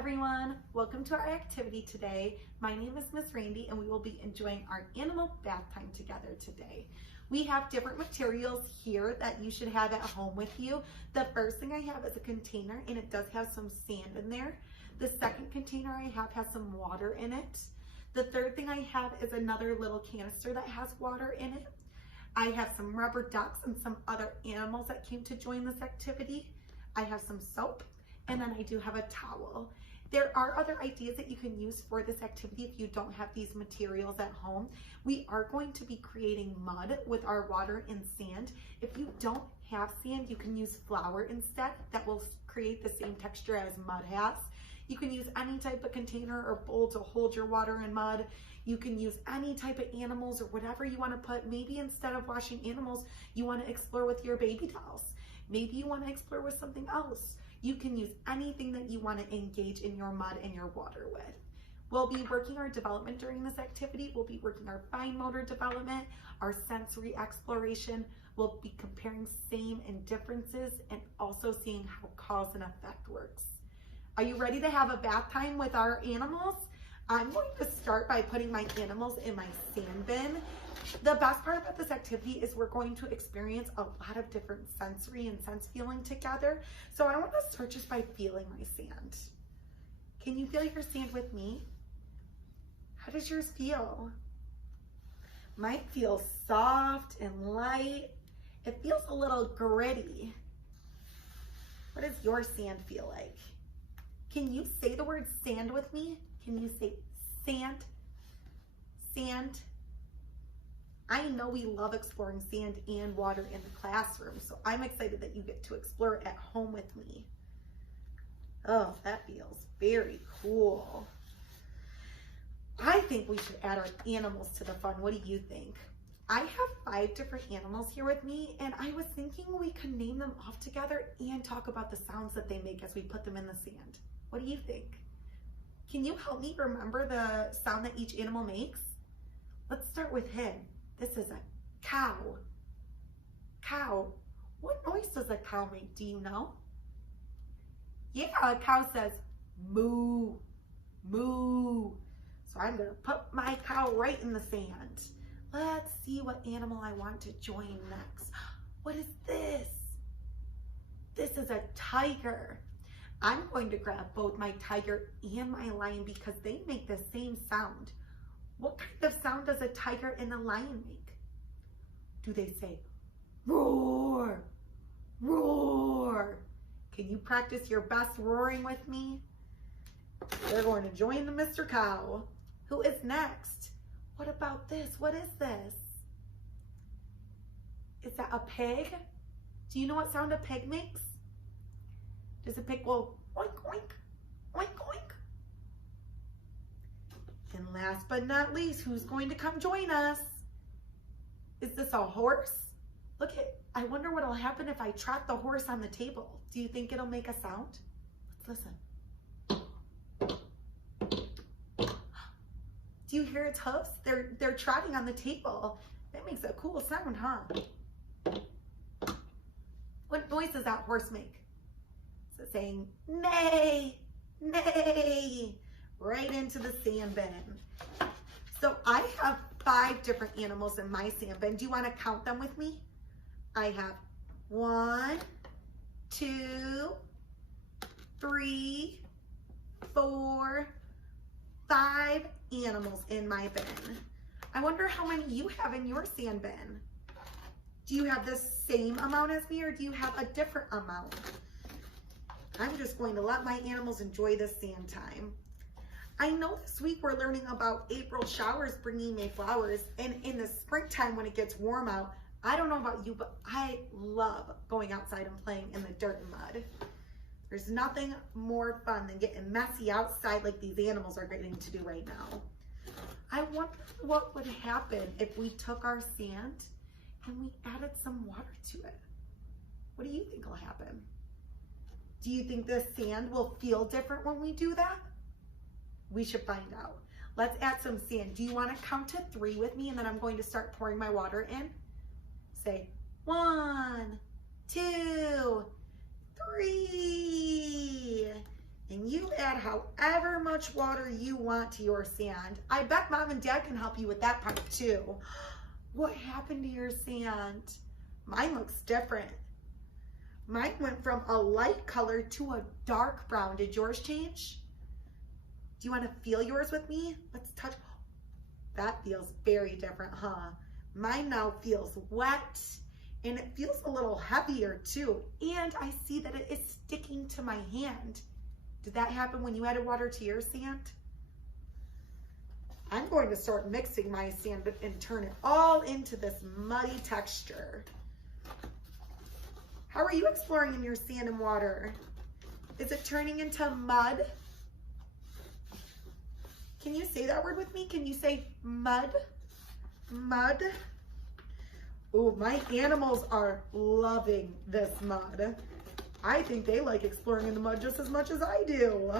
everyone, welcome to our activity today. My name is Miss Randi and we will be enjoying our animal bath time together today. We have different materials here that you should have at home with you. The first thing I have is a container and it does have some sand in there. The second container I have has some water in it. The third thing I have is another little canister that has water in it. I have some rubber ducks and some other animals that came to join this activity. I have some soap. And then I do have a towel. There are other ideas that you can use for this activity if you don't have these materials at home. We are going to be creating mud with our water and sand. If you don't have sand, you can use flour instead. That will create the same texture as mud has. You can use any type of container or bowl to hold your water and mud. You can use any type of animals or whatever you want to put. Maybe instead of washing animals, you want to explore with your baby dolls. Maybe you want to explore with something else. You can use anything that you want to engage in your mud and your water with. We'll be working our development during this activity. We'll be working our fine motor development, our sensory exploration. We'll be comparing same and differences and also seeing how cause and effect works. Are you ready to have a bath time with our animals? I'm going to start by putting my animals in my sand bin. The best part about this activity is we're going to experience a lot of different sensory and sense feeling together. So I want to start just by feeling my sand. Can you feel your sand with me? How does yours feel? Mine feels soft and light. It feels a little gritty. What does your sand feel like? Can you say the word sand with me? Can you say sand? Sand. I know we love exploring sand and water in the classroom, so I'm excited that you get to explore it at home with me. Oh, that feels very cool. I think we should add our animals to the fun. What do you think? I have 5 different animals here with me, and I was thinking we could name them off together and talk about the sounds that they make as we put them in the sand. What do you think? Can you help me remember the sound that each animal makes? Let's start with him. This is a cow. Cow. What noise does a cow make? Do you know? Yeah, a cow says moo, moo. So I'm gonna put my cow right in the sand. Let's see what animal I want to join next. What is this? This is a tiger. I'm going to grab both my tiger and my lion because they make the same sound. What kind of sound does a tiger and a lion make? Do they say, roar, roar? Can you practice your best roaring with me? We're going to join the Mr. Cow. Who is next? What about this? What is this? Is that a pig? Do you know what sound a pig makes? Does a pig go oink, oink, oink, oink? And last but not least, who's going to come join us? Is this a horse? Look at, I wonder what'll happen if I trot the horse on the table. Do you think it'll make a sound? Let's listen. Do you hear its hoofs? They're trotting on the table. That makes a cool sound, huh? What noise does that horse make? Is it saying, neigh, neigh? Right into the sand bin. So I have 5 different animals in my sand bin. Do you want to count them with me? I have 1, 2, 3, 4, 5 animals in my bin. I wonder how many you have in your sand bin. Do you have the same amount as me or do you have a different amount? I'm just going to let my animals enjoy this sand time. I know this week we're learning about April showers bringing May flowers, and in the springtime when it gets warm out, I don't know about you, but I love going outside and playing in the dirt and mud. There's nothing more fun than getting messy outside like these animals are getting to do right now. I wonder what would happen if we took our sand and we added some water to it. What do you think will happen? Do you think the sand will feel different when we do that? We should find out. Let's add some sand. Do you want to count to 3 with me and then I'm going to start pouring my water in? Say 1, 2, 3. And you add however much water you want to your sand. I bet Mom and Dad can help you with that part too. What happened to your sand? Mine looks different. Mine went from a light color to a dark brown. Did yours change? Do you want to feel yours with me? Let's touch. That feels very different, huh? Mine now feels wet and it feels a little heavier too. And I see that it is sticking to my hand. Did that happen when you added water to your sand? I'm going to start mixing my sand and turn it all into this muddy texture. How are you exploring in your sand and water? Is it turning into mud? Can you say that word with me? Can you say mud? Mud? Oh, my animals are loving this mud. I think they like exploring in the mud just as much as I do.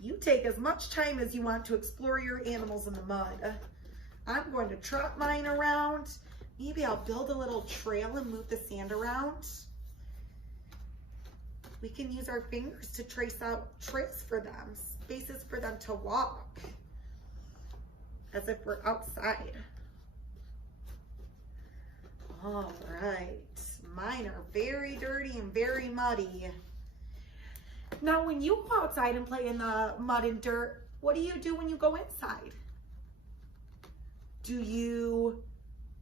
You take as much time as you want to explore your animals in the mud. I'm going to trot mine around. Maybe I'll build a little trail and move the sand around. We can use our fingers to trace out trails for them, spaces for them to walk, as if we're outside. All right, mine are very dirty and very muddy. Now, when you go outside and play in the mud and dirt, what do you do when you go inside? Do you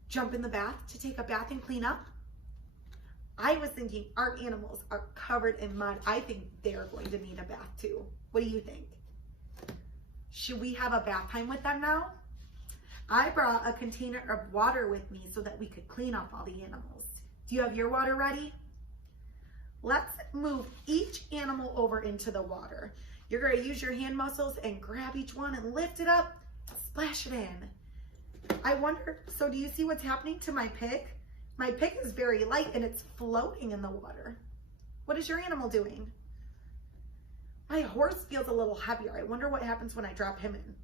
jump in the bath to take a bath and clean up? I was thinking our animals are covered in mud. I think they're going to need a bath too. What do you think? Should we have a bath time with them now? I brought a container of water with me so that we could clean up all the animals. Do you have your water ready? Let's move each animal over into the water. You're going to use your hand muscles and grab each one and lift it up, splash it in. I wonder, so do you see what's happening to my pig? My pig is very light and it's floating in the water. What is your animal doing? My horse feels a little heavier. I wonder what happens when I drop him in.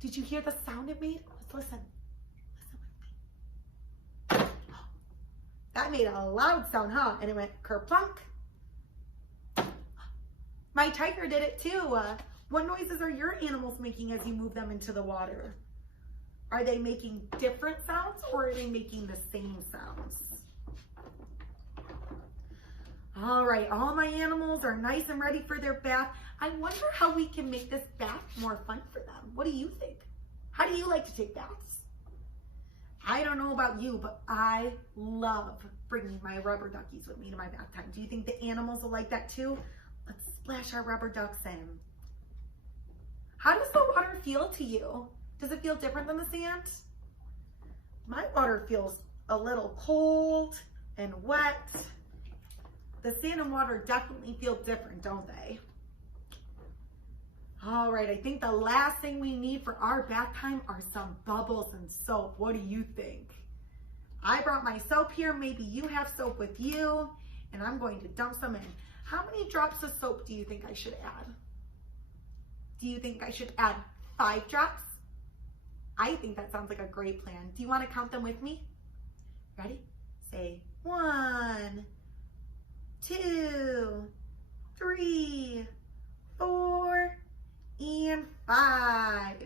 Did you hear the sound it made? Let's listen. Listen with me. That made a loud sound, huh? And it went kerplunk. My tiger did it too. What noises are your animals making as you move them into the water? Are they making different sounds or are they making the same sounds? All right, all my animals are nice and ready for their bath. I wonder how we can make this bath more fun for them. What do you think? How do you like to take baths? I don't know about you, but I love bringing my rubber duckies with me to my bath time. Do you think the animals will like that too? Let's splash our rubber ducks in. How does the water feel to you? Does it feel different than the sand? My water feels a little cold and wet. The sand and water definitely feel different, don't they? All right, I think the last thing we need for our bath time are some bubbles and soap. What do you think? I brought my soap here. Maybe you have soap with you, and I'm going to dump some in. How many drops of soap do you think I should add? Do you think I should add 5 drops? I think that sounds like a great plan. Do you want to count them with me? Ready? Say 1, 2, 3, 4, and 5.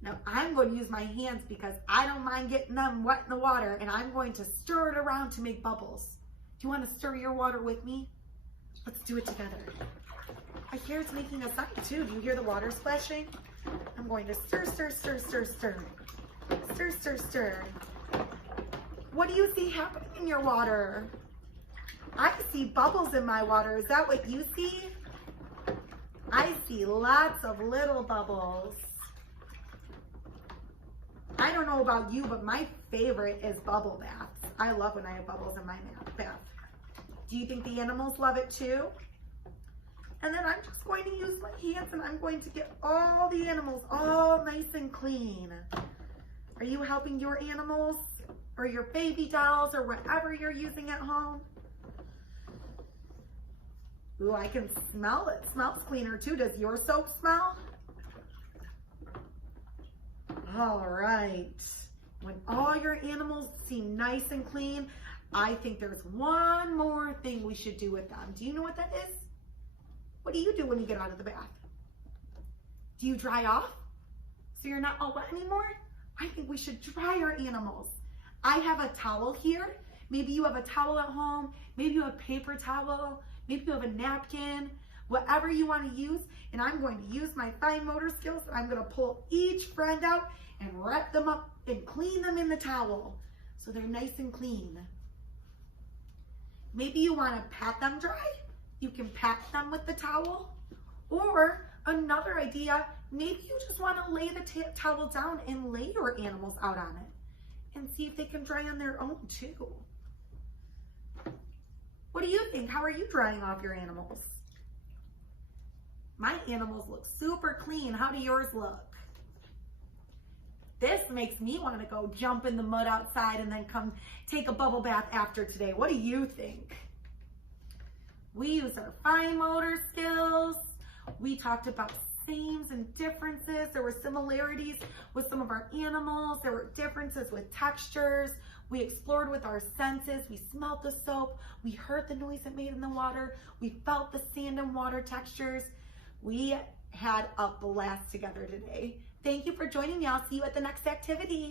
Now I'm going to use my hands because I don't mind getting them wet in the water, and I'm going to stir it around to make bubbles. Do you want to stir your water with me? Let's do it together. I hear it's making a sound too. Do you hear the water splashing? I'm going to stir, stir, stir, stir, stir. Stir, stir, stir. What do you see happening in your water? I see bubbles in my water. Is that what you see? I see lots of little bubbles. I don't know about you, but my favorite is bubble baths. I love when I have bubbles in my bath. Do you think the animals love it too? And then I'm just going to use my hands and I'm going to get all the animals all nice and clean. Are you helping your animals or your baby dolls or whatever you're using at home? Ooh, I can smell it. It smells cleaner too. Does your soap smell? All right. When all your animals seem nice and clean, I think there's one more thing we should do with them. Do you know what that is? What do you do when you get out of the bath? Do you dry off so you're not all wet anymore? I think we should dry our animals. I have a towel here. Maybe you have a towel at home. Maybe you have a paper towel. Maybe you have a napkin. Whatever you want to use. And I'm going to use my fine motor skills. I'm going to pull each friend out and wrap them up and clean them in the towel so they're nice and clean. Maybe you want to pat them dry. You can pat them with the towel. Or another idea, maybe you just want to lay the towel down and lay your animals out on it and see if they can dry on their own too. What do you think? How are you drying off your animals? My animals look super clean. How do yours look? This makes me want to go jump in the mud outside and then come take a bubble bath after today. What do you think? We used our fine motor skills. We talked about themes and differences. There were similarities with some of our animals. There were differences with textures. We explored with our senses. We smelled the soap. We heard the noise it made in the water. We felt the sand and water textures. We had a blast together today. Thank you for joining me. I'll see you at the next activity.